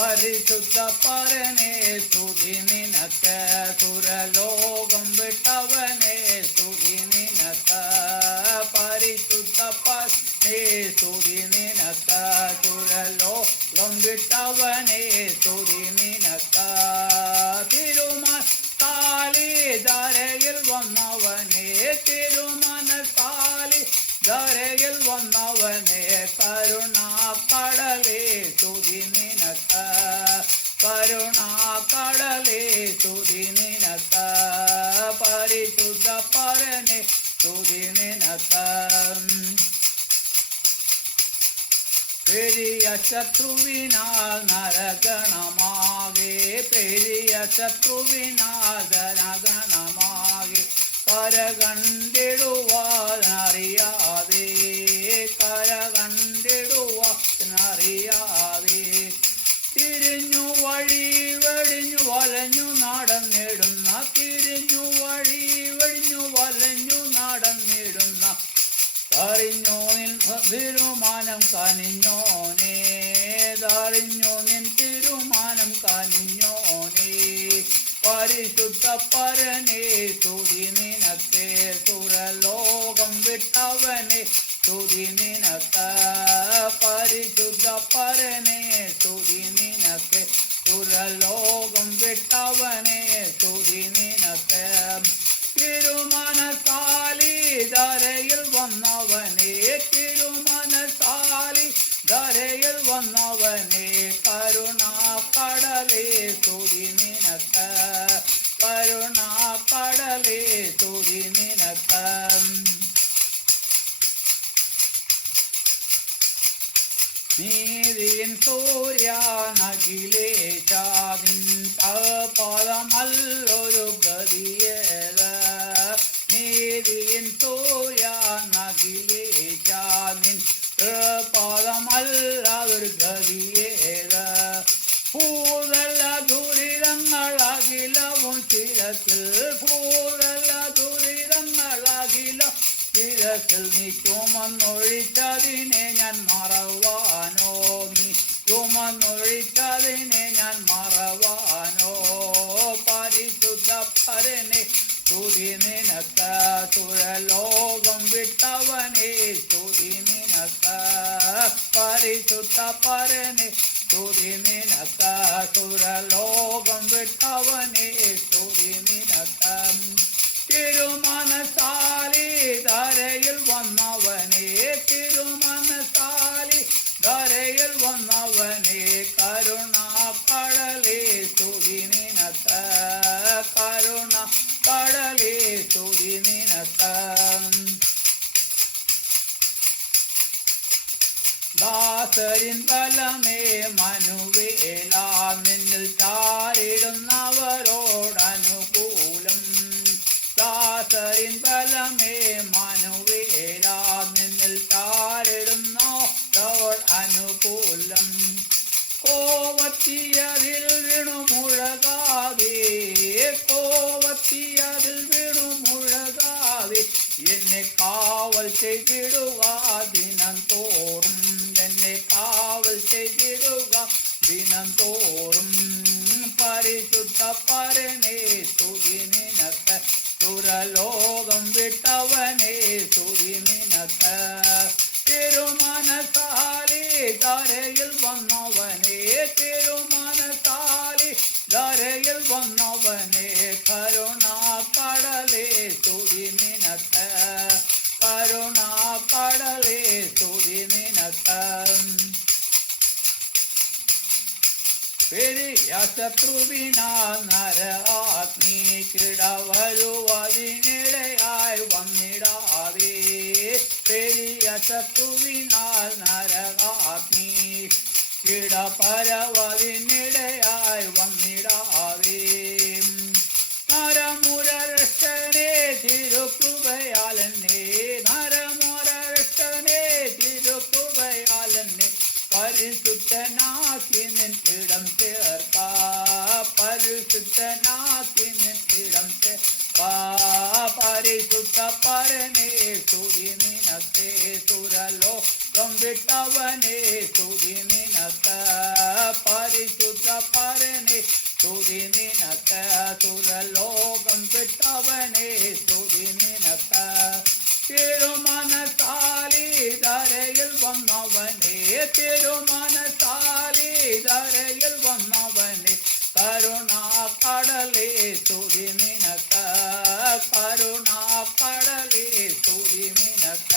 പരിശുദ്ധ പരനെ സ്തുതി നിനക്ക് സുരലോകം വിട്ടവനെ സ്തുതി നിനക്ക് പരിശുദ്ധ പരനെ സ്തുതി നിനക്ക് സുരലോകം വിട്ടവനെ സ്തുതി നിനക്ക് തിരുമനസാലി ധരയിൽ വന്നവനെ തിരുമനസാലി ധരയിൽ വന്നവനെ കരുണാക്കടലേ സ്തുതി നിനക്ക് കരുണാക്കടലേ സ്തുതി നിനക്ക് പരിശുദ്ധ പരനെ സ്തുതി നിനക്ക് പെരിയ ശത്രുവിനാൽ നരഗണമാകെ പെരിയ ശത്രുവിനാൽ ധനഗണമാകെ കരകണ്ടിടുവാനറിയാതെ കരകണ്ടിടുവാനറിയാതെ തിരിഞ്ഞു വഴി വെടിഞ്ഞു വലഞ്ഞു നടന്നിടുന്ന തിരിഞ്ഞു വഴി വെടിഞ്ഞു വലഞ്ഞു നടന്നിടുന്ന അറിഞ്ഞു നിൻ തീരുമാനം കനിഞ്ഞോനേ അറിഞ്ഞു നിൻ തീരുമാനം കനിഞ്ഞോനേ പരിശുദ്ധ പരനെ സ്തുതി നിനക്ക് സുരലോകം വിട്ടവനെ സ്തുതി നിനക്ക് പരിശുദ്ധ പരനെ സ്തുതി നിനക്ക് സുരലോകം വിട്ടവനെ സ്തുതി നിനക്ക് തിരുമനസാലി ധരയിൽ വന്നവനെ തിരുമനസാലി ധരയിൽ വന്നവനെ കരുണാക്കടലേ സ്തുതി നിനക്ക് കരുണാക്കടലേ സ്തുതി നിനക്ക് നീതിയിൻ സൂര്യാനഖിലേശാദിൻ പദമല്ലൊരു ഗതിയേത് നീതിയിൻ സൂര്യാനഖിലേശാദിൻ പദമല്ലൊരു ഗതിയേത് ഭൂതല ദുരിതങ്ങളകിലവും ശിരസിൽ ഭൂതല ദുരിതങ്ങളകില ശിരസിൽ നീ ചുമന്നൊഴിച്ചതിനെ ഞാൻ മറവാനോ നീ ചുമന്നൊഴിച്ചതിനെ ഞാൻ മറവാനോ പരിശുദ്ധ പരനെ സ്തുതി നിനക്ക് സുരലോകം വിട്ടവനെ സ്തുതി നിനക്ക് പരിശുദ്ധ പരനെ സ്തുതി നിനക്ക് സുരലോകം വിട്ടവനെ സ്തുതി നിനക്ക് തിരുമനസാലി ധരയിൽ വന്നവനെ തിരുമനസാലി ധരയിൽ വന്നവനെ കരുണാക്കടലേ സ്തുതി നിനക്ക് കരുണാക്കടലേ സ്തുതി നിനക്ക് ദാസരിൻ ബലമേ മനുവേല നിന്നിൽ ചാരിടുന്നവരോടനുകൂലം ദാസരിൻ ബലമേ മനുവേല നിന്നിൽ ചാരിടുന്നവർ അനുകൂലം കോവത്തിയതിൽ വീണുമുഴകാതെ കോവത്തിയതിൽ വീണുമുഴകാതെ എന്നെ കാവൽ ചെയ്തിടുക ദിനം തോറും എന്നെ കാവൽ ചെയ്തിടുക ദിനം തോറും പരിശുദ്ധ പരനെ സ്തുതി നിനക്ക് സുരലോകം വിട്ടവനെ സ്തുതി നിനക്ക് തിരുമനസാലി ധരയിൽ വന്നവനെ തിരുമനസാലി ധരയിൽ വന്നവനെ കരുണാക്കടലേ സ്തുതി നിനക്ക് കരുണാക്കടലേ സ്തുതി നിനക്ക് പെരിയ ശത്രുവിനാൽ നരഅഗ്നി കിടവരുവതിനിടയായി വന്നിടാതെ പെരിയ ശത്രുവിനാൽ നരഅഗ്നി കിടപരവതിനിടയായി വന്നിടാതെ നരമുരഷ്ടനെ തിരുകൃപയാലെന്നെ നരമുരഷ്ടനെ തിരുകൃപയാലെന്നെ പരിശുദ്ധനാക്കി നിന്നിടം ചേർക്ക പരിശുദ്ധനാക്കി നിന്നിടം ചേർക്ക പരിശുദ്ധ പരനെ സ്തുതി നിനക്കേ സുരലോകം லோகம் விட்டவனே ஸ்துதி நினக்க பரிசுத்த பரனே ஸ்துதி நினக்க சுரலோகம் விட்டவனே ஸ்துதி நினக்க திருமணசாலி தரையில் வந்தவனே திருமணசாலி தரையில் வந்தவனே கருணா கடலே ஸ்துதி நினக்க கருணா கடலே ஸ்துதி நினக்க